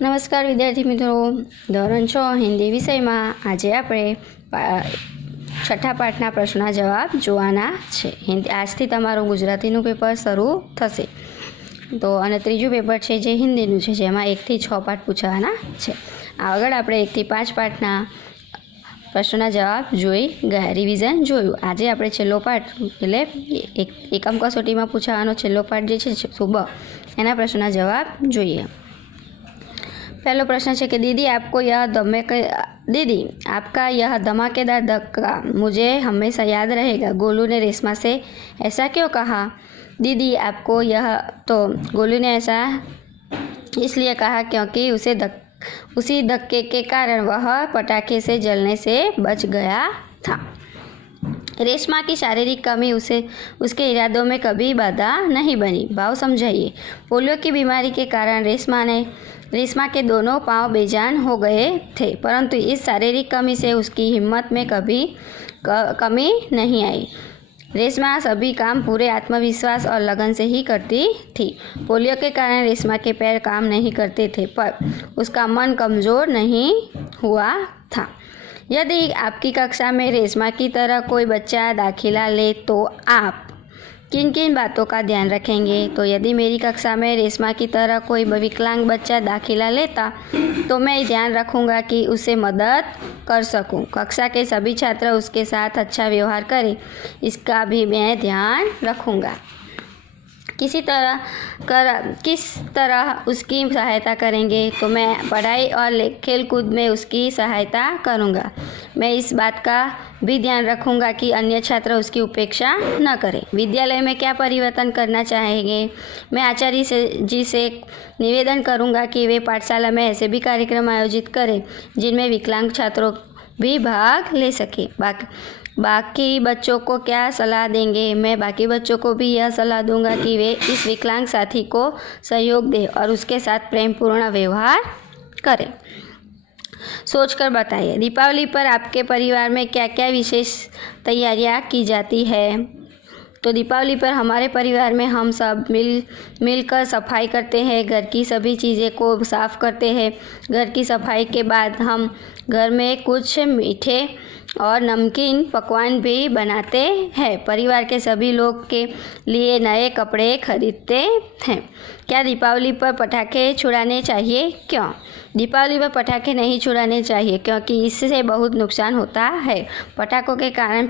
નમસ્કાર વિદ્યાર્થી મિત્રો, ધોરણ 6 હિન્દી વિષયમાં આજે આપણે છઠ્ઠા પાઠના પ્રશ્નના જવાબ જોવાના છે. આજથી તમારું ગુજરાતીનું પેપર શરૂ થશે. તો અને ત્રીજું પેપર છે જે હિન્દીનું છે, જેમાં 1 થી 6 પાઠ પૂછવાના છે. આગળ આપણે 1 થી 5 પાઠના પ્રશ્નના જવાબ જોઈ ગયા, રિવિઝન જોયું. આજે આપણે છેલ્લો પાઠ એટલે એકમ કસોટીમાં પૂછવાનો છેલ્લો પાઠ જે છે સુબહ, એના પ્રશ્નના જવાબ જોઈએ. पहला प्रश्न है कि दीदी आपका यह धमाकेदार धक्का मुझे हमेशा याद रहेगा. गोलू ने रेशमा से ऐसा क्यों कहा? दीदी आपको यह तो गोलू ने ऐसा इसलिए कहा क्योंकि उसी धक्के के कारण वह पटाखे से जलने से बच गया था. रेशमा की शारीरिक कमी उसके इरादों में कभी बाधा नहीं बनी. भाव समझाइए. पोलियो की बीमारी के कारण रेशमा के दोनों पांव बेजान हो गए थे, परंतु इस शारीरिक कमी से उसकी हिम्मत में कभी कमी नहीं आई. रेशमा सभी काम पूरे आत्मविश्वास और लगन से ही करती थी. पोलियो के कारण रेशमा के पैर काम नहीं करते थे, पर उसका मन कमज़ोर नहीं हुआ था. यदि आपकी कक्षा में रेशमा की तरह कोई बच्चा दाखिला ले तो आप किन किन बातों का ध्यान रखेंगे? तो यदि मेरी कक्षा में रेशमा की तरह कोई विकलांग बच्चा दाखिला लेता तो मैं ध्यान रखूँगा कि उसे मदद कर सकूँ. कक्षा के सभी छात्र उसके साथ अच्छा व्यवहार करें, इसका भी मैं ध्यान रखूँगा. किस तरह उसकी सहायता करेंगे? तो मैं पढ़ाई और खेल कूद में उसकी सहायता करूँगा. मैं इस बात का भी ध्यान रखूँगा कि अन्य छात्र उसकी उपेक्षा न करें. विद्यालय में क्या परिवर्तन करना चाहेंगे? मैं आचार्य जी से निवेदन करूँगा कि वे पाठशाला में ऐसे भी कार्यक्रम आयोजित करें जिनमें विकलांग छात्रों भी भाग ले सके. बाकी बच्चों को क्या सलाह देंगे? मैं बाकी बच्चों को भी यह सलाह दूंगा कि वे इस विकलांग साथी को सहयोग दें और उसके साथ प्रेमपूर्ण व्यवहार करें. सोचकर बताइए. दीपावली पर आपके परिवार में क्या क्या विशेष तैयारियां की जाती है? तो दीपावली पर हमारे परिवार में हम सब मिलकर सफाई करते हैं, घर की सभी चीज़ें को साफ़ करते हैं. घर की सफाई के बाद हम घर में कुछ मीठे और नमकीन पकवान भी बनाते हैं. परिवार के सभी लोग के लिए नए कपड़े खरीदते हैं. क्या दीपावली पर पटाखे छुड़ाने चाहिए? क्यों? दीपावली पर पटाखे नहीं छुड़ाने चाहिए क्योंकि इससे बहुत नुकसान होता है. पटाखों के कारण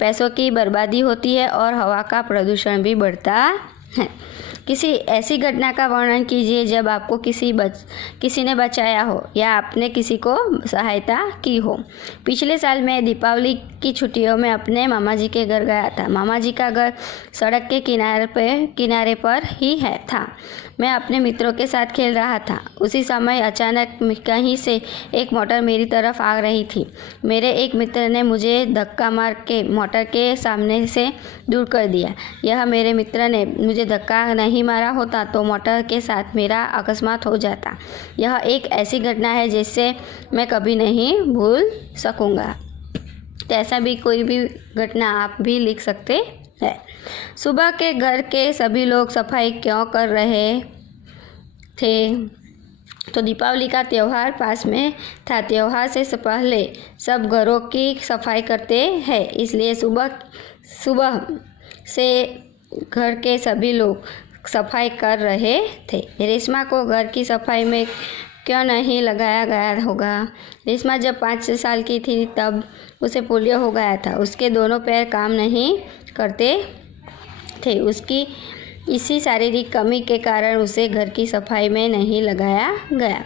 पैसों की बर्बादी होती है और हवा का प्रदूषण भी बढ़ता है. किसी ऐसी घटना का वर्णन कीजिए जब आपको किसी ने बचाया हो या आपने किसी को सहायता की हो. पिछले साल मैं दीपावली की छुट्टियों में अपने मामा जी के घर गया था. मामा जी का घर सड़क के किनारे पर ही था. मैं अपने मित्रों के साथ खेल रहा था. उसी समय अचानक कहीं से एक मोटर मेरी तरफ आ रही थी. मेरे एक मित्र ने मुझे धक्का मार के मोटर के सामने से दूर कर दिया. यह मेरे मित्र ने मुझे धक्का नहीं मारा होता तो मोटर के साथ मेरा अकस्मात हो जाता. यह एक ऐसी घटना है जिससे मैं कभी नहीं भूल सकूँगा. तो ऐसा भी कोई भी घटना आप भी लिख सकते हैं. सुबह के घर के सभी लोग सफाई क्यों कर रहे थे? तो दीपावली का त्यौहार पास में था. त्यौहार से पहले सब घरों की सफाई करते हैं, इसलिए सुबह से घर के सभी लोग सफाई कर रहे थे. रेशमा को घर की सफाई में क्यों नहीं लगाया गया होगा? रेशमा जब 5 साल की थी तब उसे पोलियो हो गया था. उसके दोनों पैर काम नहीं करते थे. उसकी इसी शारीरिक कमी के कारण उसे घर की सफाई में नहीं लगाया गया.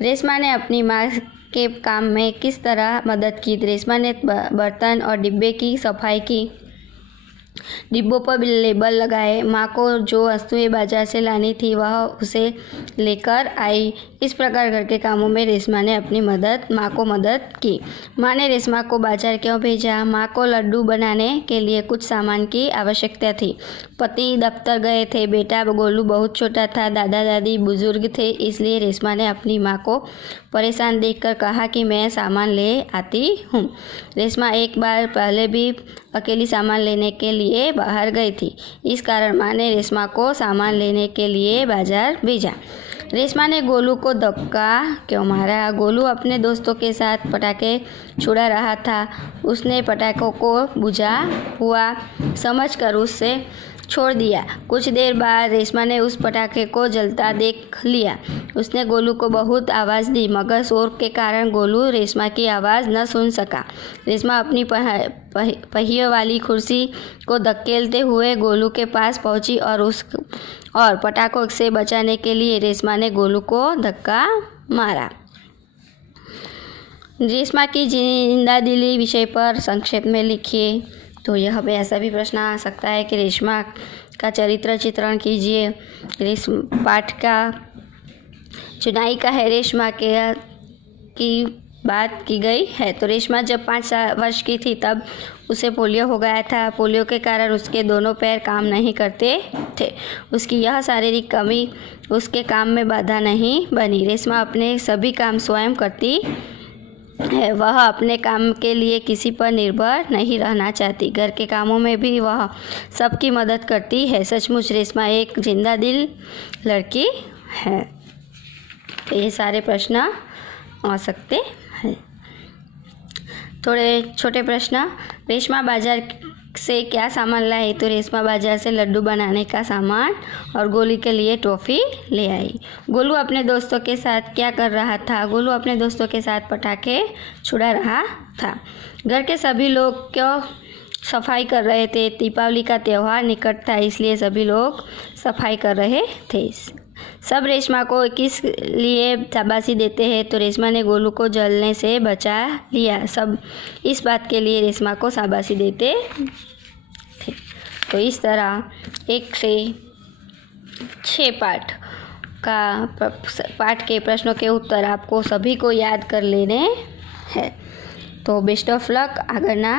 रेशमा ने अपनी माँ के काम में किस तरह मदद की? रेशमा ने बर्तन और डिब्बे की सफाई की, डिब्बों पर लेबल लगाए. माँ को जो वस्तुएं बाजार से लानी थी वह उसे लेकर आई. इस प्रकार घर के कामों में रेशमा ने अपनी माँ को मदद की. माँ ने रेशमा को बाजार क्यों भेजा? माँ को लड्डू बनाने के लिए कुछ सामान की आवश्यकता थी. पति दफ्तर गए थे. बेटा गोलू बहुत छोटा था. दादा दादी बुजुर्ग थे, इसलिए रेशमा ने अपनी माँ को परेशान देखकर कहा कि मैं सामान ले आती हूँ. रेशमा एक बार पहले भी अकेली सामान लेने के लिए बाहर गई थी. इस कारण माँ ने रेशमा को सामान लेने के लिए बाजार भेजा. रेशमा ने गोलू को धक्का क्यों मारा? गोलू अपने दोस्तों के साथ पटाखे छुड़ा रहा था। उसने पटाखों को बुझा हुआ समझकर उससे छोड़ दिया। कुछ देर बाद रेशमा ने उस पटाखे को जलता देख लिया। उसने गोलू को बहुत आवाज़ दी मगर शोर के कारण गोलू रेशमा की आवाज़ न सुन सका। रेशमा अपनी पहियों वाली कुर्सी को धकेलते हुए गोलू के पास पहुंची और पटाखों से बचाने के लिए रेशमा ने गोलू को धक्का मारा। रेशमा की जिंदादिली विषय पर संक्षेप में लिखिए। तो यह पे ऐसा भी प्रश्न आ सकता है कि रेशमा का चरित्र चित्रण कीजिए। पाठ का जो नायिका है रेशमा की बात की गई है। तो रेशमा जब 5 वर्ष की थी तब उसे पोलियो हो गया था। पोलियो के कारण उसके दोनों पैर काम नहीं करते थे। उसकी यह शारीरिक कमी उसके काम में बाधा नहीं बनी। रेशमा अपने सभी काम स्वयं करती है। वह अपने काम के लिए किसी पर निर्भर नहीं रहना चाहती। घर के कामों में भी वह सबकी मदद करती है। सचमुच रेशमा एक जिंदादिल लड़की है। तो ये सारे प्रश्न आ सकते हैं। थोड़े छोटे प्रश्न। रेशमा बाजार से क्या सामान लाई? तो रेशमा बाजार से लड्डू बनाने का सामान और गोलू के लिए टॉफ़ी ले आई। गोलू अपने दोस्तों के साथ क्या कर रहा था? गोलू अपने दोस्तों के साथ पटाखे छुड़ा रहा था। घर के सभी लोग क्यों सफाई कर रहे थे? दीपावली का त्यौहार निकट था इसलिए सभी लोग सफाई कर रहे थे। सब रेशमा को किस लिए शाबाशी देते हैं? तो रेशमा ने गोलू को जलने से बचा लिया। सब इस बात के लिए रेशमा को शाबाशी देते थे। तो इस तरह 1 से 6 पाठ के प्रश्नों के उत्तर आपको सभी को याद कर लेने हैं। तो बेस्ट ऑफ लक આગળના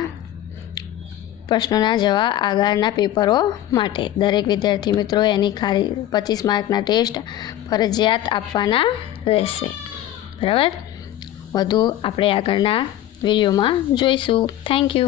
પ્રશ્નોના જવાબ આગળના પેપરો માટે દરેક વિદ્યાર્થી મિત્રો એની ખાલી 25 માર્કના ટેસ્ટ ફરજિયાત આપવાના રહેશે, બરાબર. વધુ આપણે આગળના વિડીયોમાં જોઈશું. Thank you.